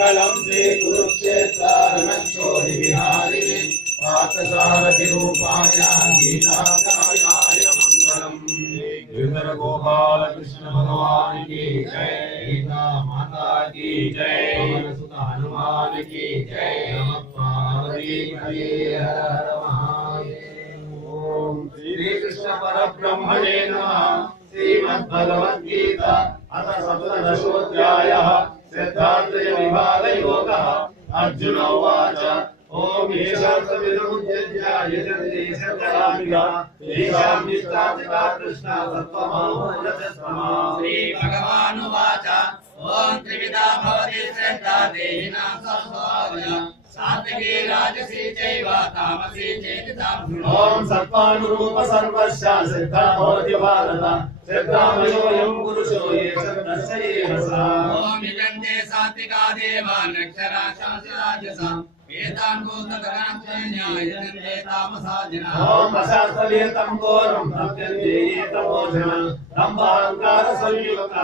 मङ्गलम् श्रीकुरुक्षेत्रारमच्छोरि विहारिणि पाकसारथिरूपायाङ्गीताचार्याय मङ्गलम् श्रीगिरिधरगोपालकृष्ण की जय गीता माता की जय सुत हनुमान की जय पार्वती ओम श्री कृष्ण पर परब्रह्मणे नमः श्रीमद्भगवद्गीता अथ सप्तशोध्याय विभागयोगः अर्जुन उवाच ॐ श्रीभगवानुवाच ॐ त्रिविधा भवति श्रद्धा देहिनां स्वभावय। सात्विकी राजसी चैव तामसी चेति तां ॐ सत्त्वानुरूप सर्वस्य सिद्धा भवति भारत। सिद्धामयोऽयं पुरुषो ये शब्दस्य एव सा ॐ यजन्ते सात्विका देवानक्षराशासराजसाम् एतान् भूतगणाक्षण्या यजन्ते तामसा जनाः ॐ अशास्त्रवेतं घोरं प्रत्यन्ते ये तमोजन दम्भाहङ्कारसंयुक्ता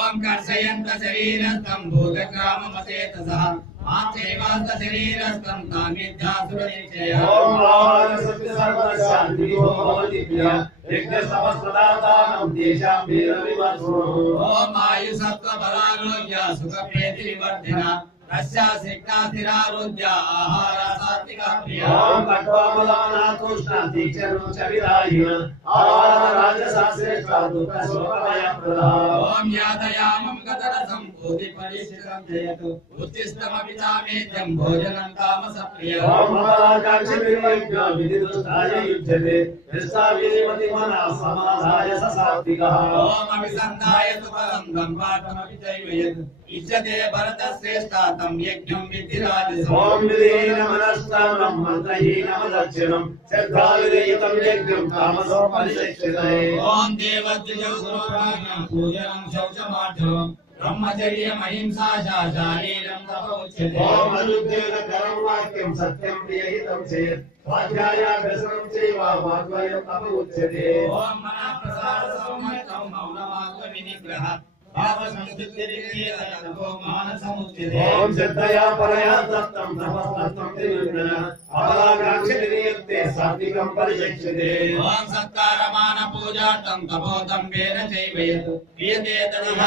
ॐ कर्षयन्त शरीरस्थं भूतग्राममचेतसः माञ्चैवान्त शरीरस्थं कामिद्यासुरनिश्चयः ॐ आहारसत्य सर्वशान्ति भवति प्रिया यज्ञसमस्तदातानं तेषां वीरविमर्शो ॐ आयुसत्त्वबलारोग्य सुखप्रेतिविवर्धिना तस्या सिक्तास्थिरारोग्य आहार सात्विकः प्रियः ॐ कट्वामलानातुष्णा तीक्षणं च विदायिन आहारराजशास्त्रेष्टा दुःखशोकमयप्रदा ఓం యాతయామం గతరసం భూతి పరిష్కృతం జయతు. ఉత్తిష్టమపి చామేద్యం సమాధాయ స సాత్వికః ఓం ఇచ్చతే భరత శ్రేష్టాతం యజ్ఞం విధిరాజసం ఓం విదేన మనస్తామం మంత్రహీనం దక్షిణం శ్రద్ధావిదేయతం యజ్ఞం తామసోపనిషక్షితే ఓం దేవద్యజో సోరాణం పూజనం శౌచమార్జవం బ్రహ్మచర్యం అహింసా శాశాలీనం తప ఉచ్యతే. ఓం అనుద్యోగ కరం వాక్యం సత్యం ప్రియహితం చేత్ స్వాధ్యాయాభ్యసనం చైవ మాధ్వర్యం తప ఉచ్యతే. ఓం మనః ప్రసాద సౌమ్యకం మౌనమాత్మ వినిగ్రహ. ఓం శ్రద్ధయా పరయా దత్తం తపస్తం త్రివిందన అవలాకాంక్ష నియత్తే సాత్వికం పరిచక్షతే ఓం సత్కారమాన పూజార్థం తపోతం వేన చైవయతు క్రియతే తదహ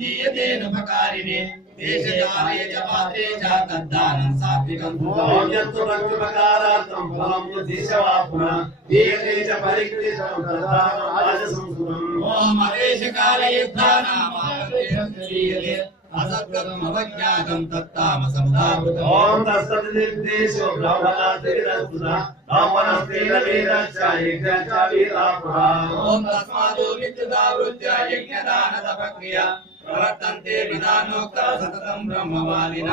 దీయతే నుపకారిణే देशकाले च पात्रे च तद्दानं सात्विकं ॐ सुखम् यत्तु भक्तिपकारार्थं फलं बुद्धिशवाप्न दीयते च परिकृतं तद्दानं राजसंस्कृतम् ॐ अदेशकाले यद्दानामागतेन दीयते असत्कृतम् अवज्ञातं तत्तामसमुदावृतम् ॐ तत्सद्निर्देशो ब्राह्मणातिरस्तुतः ब्राह्मणस्तेन वेदश्च यज्ञश्च वेदापुरा ॐ तस्मादो विद्युदावृत्य यज्ञदानतपक्रिया प्रवर्तन्ते विधानोक्ता सततं ब्रह्मवादिनासन्धाय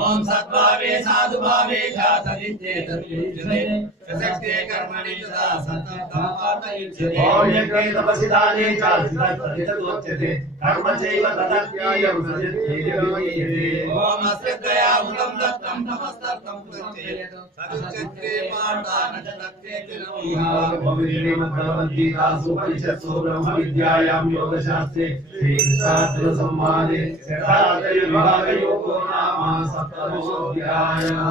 ॐ सद्भावे साधुभावे ख्यातनित्ये तद्विद्यते सशक्ते कर्मणि तदा सततं यज्ञे तपसि दाने च स्थितोच्यते कर्म चैव तदप्यायं सजत्येति विधीयते ॐ अश्रद्धया हुतं दत्तं तपस्तर्थं कृत्येत सदुच्यते पार्थान च तत्ते भगवद्गीतासु उपनिषत्सु ब्रह्मविद्यायां योगशास्त्रे श्रीकृष्णार्जुनसंवादे विभागयोगो नाम सप्तदशोऽध्यायः